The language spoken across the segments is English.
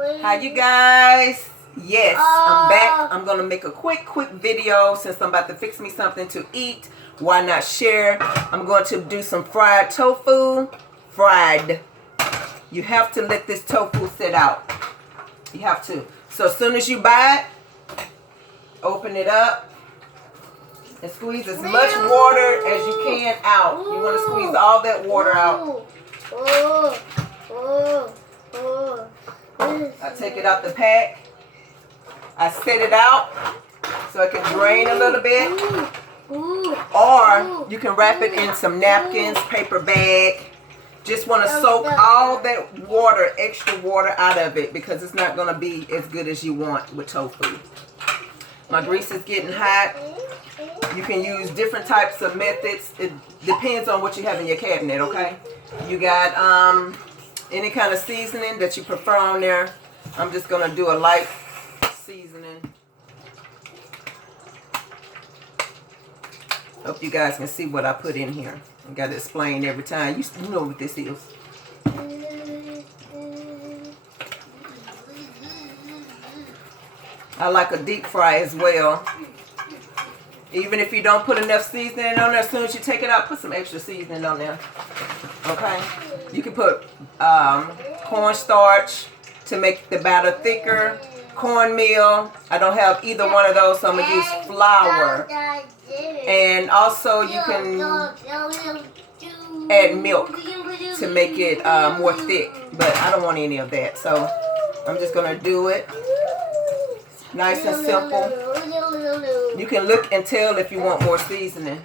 Hi you guys. Yes, I'm back. I'm gonna make a quick video since I'm about to fix me something to eat. Why not share? I'm going to do some fried tofu. Fried. You have to let this tofu sit out. You have to. So as soon as you buy it, open it up and squeeze as much water as you can out. You want to squeeze all that water out. I take it out the pack. I set it out so it can drain a little bit. Or you can wrap it in some napkins, paper bag. Just want to soak all that water, extra water out of it because it's not going to be as good as you want with tofu. My grease is getting hot. You can use different types of methods. It depends on what you have in your cabinet, okay? You got any kind of seasoning that you prefer on there. I'm just going to do a light seasoning. Hope you guys can see what I put in here. I got to explain every time. You know what this is. I like a deep fry as well. Even if you don't put enough seasoning on there, as soon as you take it out, put some extra seasoning on there. Okay? You can put cornstarch to make the batter thicker. Cornmeal. I don't have either one of those, so I'm going to use flour. And also you can add milk to make it more thick. But I don't want any of that, so I'm just going to do it. Nice and simple. You can look and tell if you want more seasoning.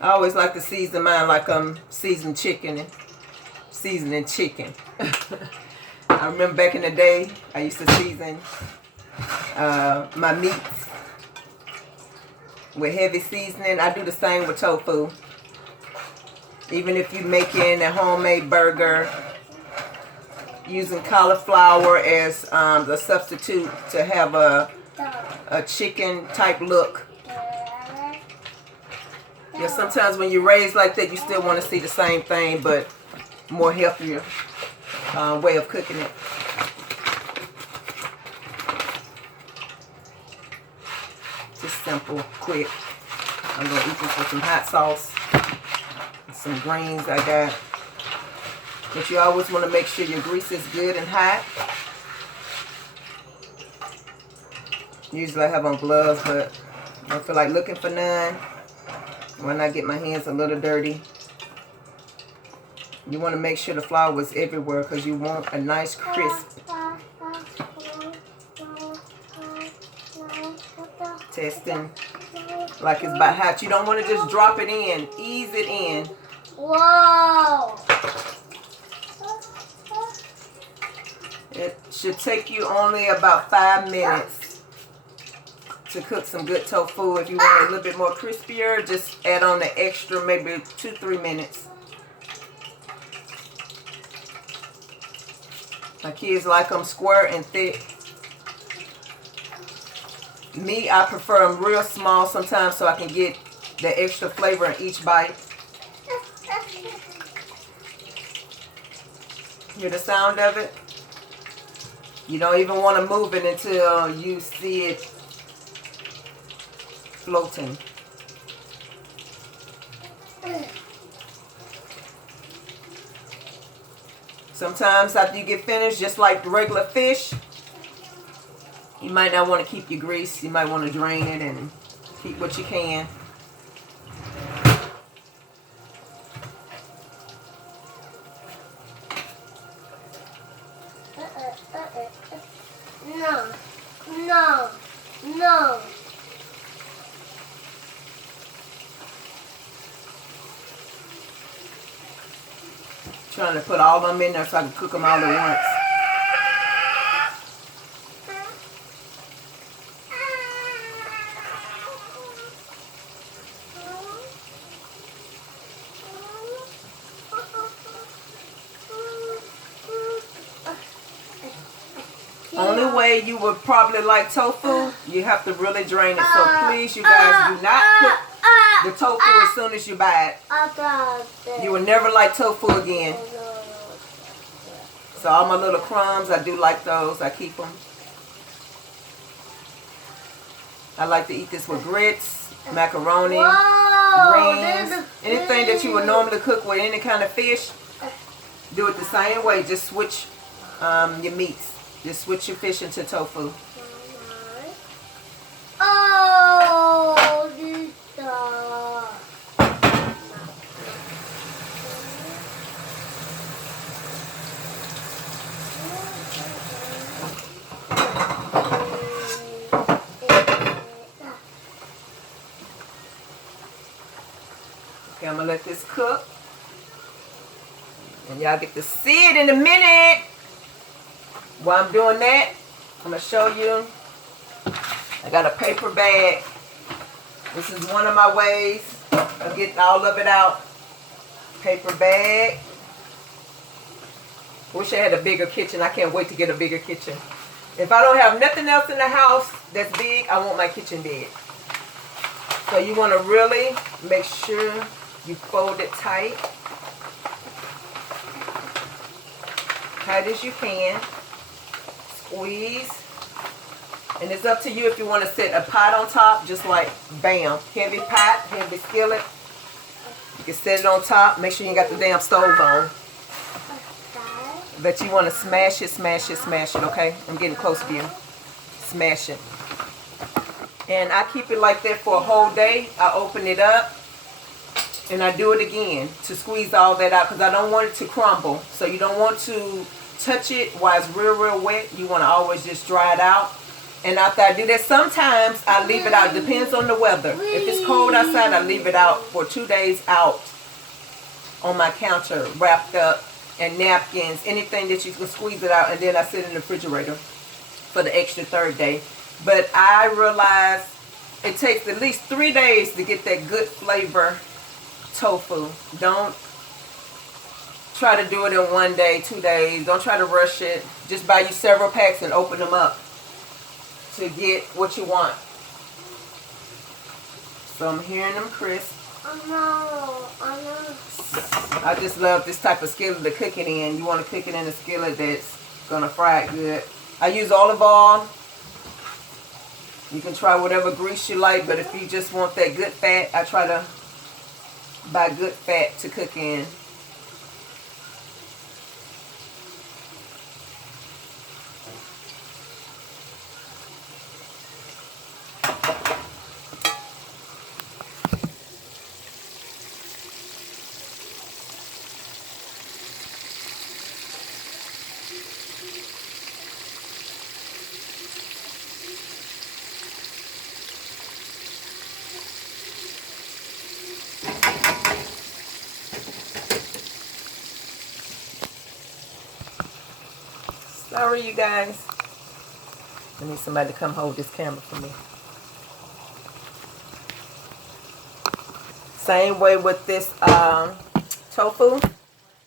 I always like to season mine like I'm seasoning chicken. I remember back in the day, I used to season my meats with heavy seasoning. I do the same with tofu. Even if you're making a homemade burger, using cauliflower as the substitute to have a chicken type look. Yeah, sometimes when you raise like that, you still want to see the same thing, but more healthier way of cooking it. Just simple, quick. I'm going to eat this with some hot sauce and some greens I got. But you always want to make sure your grease is good and hot. Usually I have on gloves, but I don't feel like looking for none when I get my hands a little dirty. You want to make sure the flour is everywhere because you want a nice crisp. Testing like it's about hot. You don't want to just drop it in. Ease it in. Whoa! It should take you only about 5 minutes to cook some good tofu. If you want it a little bit more crispier, just add on the extra maybe 2-3 minutes. My kids like them square and thick. Me, I prefer them real small sometimes so I can get the extra flavor in each bite. Hear the sound of it? You don't even want to move it until you see it floating. Sometimes after you get finished, just like regular fish, you might not want to keep your grease. You might want to drain it and keep what you can. No. Trying to put all of them in there so I can cook them all at once. Only other way you would probably like tofu, you have to really drain it. So please, you guys, do not cook the tofu as soon as you buy it. You will never like tofu again. So all my little crumbs, I do like those. I keep them. I like to eat this with grits, macaroni, greens, anything that you would normally cook with any kind of fish. Do it the same way. Just switch your meats. Just switch your fish into tofu. Oh, this Okay, I'm going to let this cook. And y'all get to see it in a minute. While I'm doing that, I'm going to show you. I got a paper bag. This is one of my ways of getting all of it out. Paper bag. Wish I had a bigger kitchen. I can't wait to get a bigger kitchen. If I don't have nothing else in the house that's big, I want my kitchen big. So you want to really make sure you fold it tight. Tight as you can. Squeeze. And it's up to you if you want to set a pot on top, just like bam. Heavy pot, heavy skillet. You can set it on top. Make sure you got the damn stove on. But you want to smash it, smash it, smash it, okay? I'm getting close to you. Smash it. And I keep it like that for a whole day. I open it up. And I do it again to squeeze all that out because I don't want it to crumble. So you don't want to touch it while it's real, real wet. You want to always just dry it out. And after I do that, sometimes I leave it out. Depends on the weather. If it's cold outside, I leave it out for 2 days out on my counter, wrapped up, and napkins, anything that you can squeeze it out. And then I sit in the refrigerator for the extra third day. But I realize it takes at least 3 days to get that good flavor tofu. Don't try to do it in 1 day, 2 days. Don't try to rush it. Just buy you several packs and open them up to get what you want. So I'm hearing them crisp. I just love this type of skillet to cook it in. You want to cook it in a skillet that's going to fry it good. I use olive oil. You can try whatever grease you like, but if you just want that good fat, I try to buy good fat to cook in. Sorry, you guys. I need somebody to come hold this camera for me. Same way with this tofu.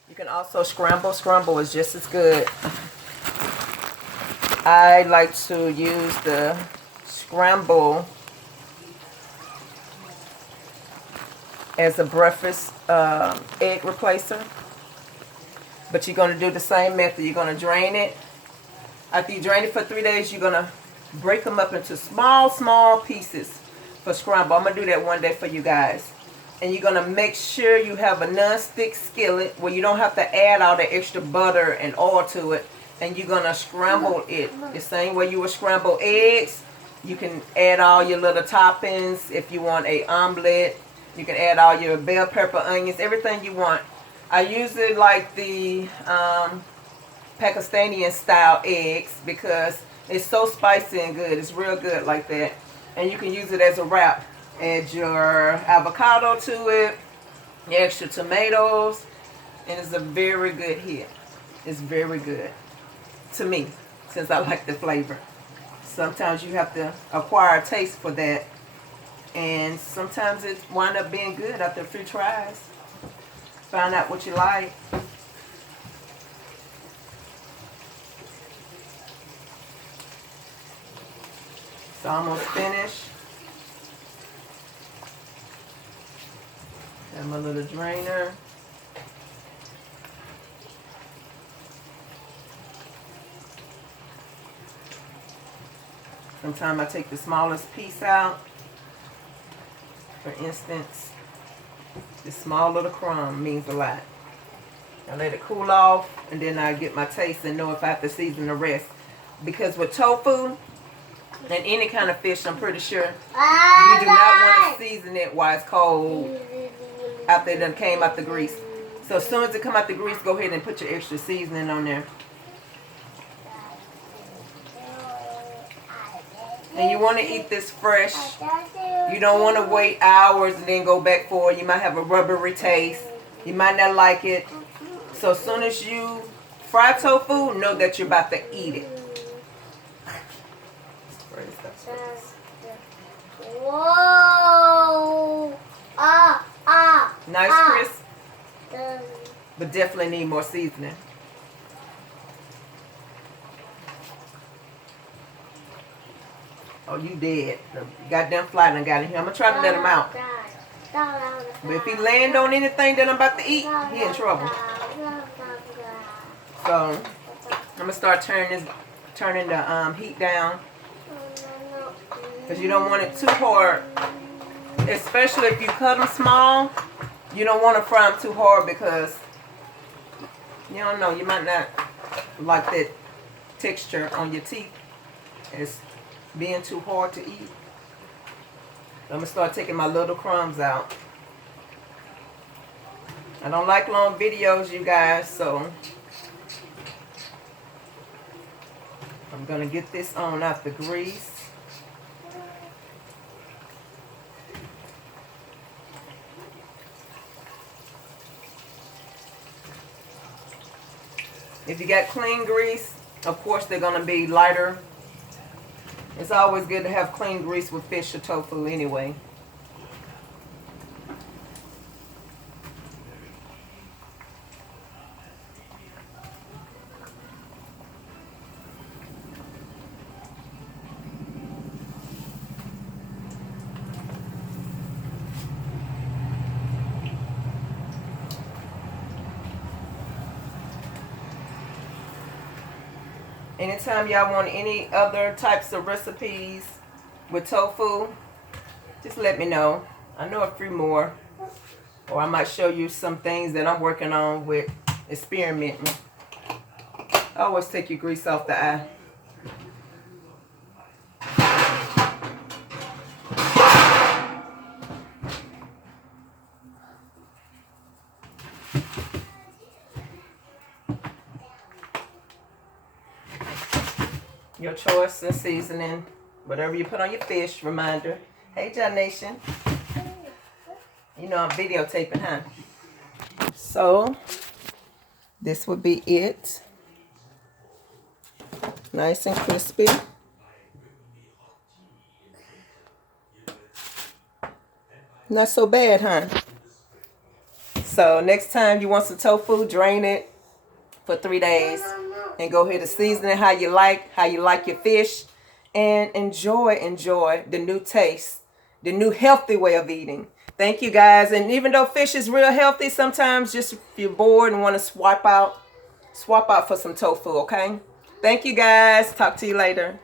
You can also scramble. Scramble is just as good. I like to use the scramble as a breakfast egg replacer. But you're going to do the same method. You're going to drain it. After you drain it for 3 days, you're going to break them up into small, small pieces for scramble. I'm going to do that one day for you guys. And you're going to make sure you have a non-stick skillet where you don't have to add all the extra butter and oil to it. And you're going to scramble it the same way you would scramble eggs. You can add all your little toppings. If you want an omelet, you can add all your bell pepper, onions, everything you want. I usually like the Pakistani style eggs because it's so spicy and good. It's real good like that. And you can use it as a wrap. Add your avocado to it, your extra tomatoes, and it's a very good hit. It's very good to me since I like the flavor. Sometimes you have to acquire a taste for that, and sometimes it winds up being good after a few tries. Find out what you like. It's almost finished. Got my little drainer. Sometimes I take the smallest piece out. For instance, this small little crumb means a lot. I let it cool off, and then I get my taste and know if I have to season the rest. Because with tofu and any kind of fish, I'm pretty sure you do not want to season it while it's cold after it done came out the grease. So as soon as it come out the grease, go ahead and put your extra seasoning on there. And you want to eat this fresh. You don't want to wait hours and then go back for it. You might have a rubbery taste. You might not like it. So as soon as you fry tofu, know that you're about to eat it. Whoa! Nice crisp, but definitely need more seasoning. Oh, you dead. The goddamn fly done got in here. I'm going to try to let him out. But if he land on anything that I'm about to eat, he in trouble. So, I'm going to start turning the heat down. Because you don't want it too hard. Especially if you cut them small, you don't want to fry them too hard because, you don't know, you might not like that texture on your teeth. It's being too hard to eat. I'm going to start taking my little crumbs out. I don't like long videos, you guys, so I'm going to get this on out the grease. If you got clean grease, of course they're going to be lighter. It's always good to have clean grease with fish or tofu anyway. Anytime y'all want any other types of recipes with tofu, just let me know. I know a few more. Or I might show you some things that I'm working on with experimenting. I always take your grease off the eye. Your choice in seasoning, whatever you put on your fish. Reminder. Hey, John Nation. You know I'm videotaping, huh? So, this would be it. Nice and crispy. Not so bad, huh? So, next time you want some tofu, drain it for 3 days. And go ahead and season it how you like your fish. And enjoy the new taste, the new healthy way of eating. Thank you, guys. And even though fish is real healthy, sometimes just if you're bored and want to swap out for some tofu, okay? Thank you, guys. Talk to you later.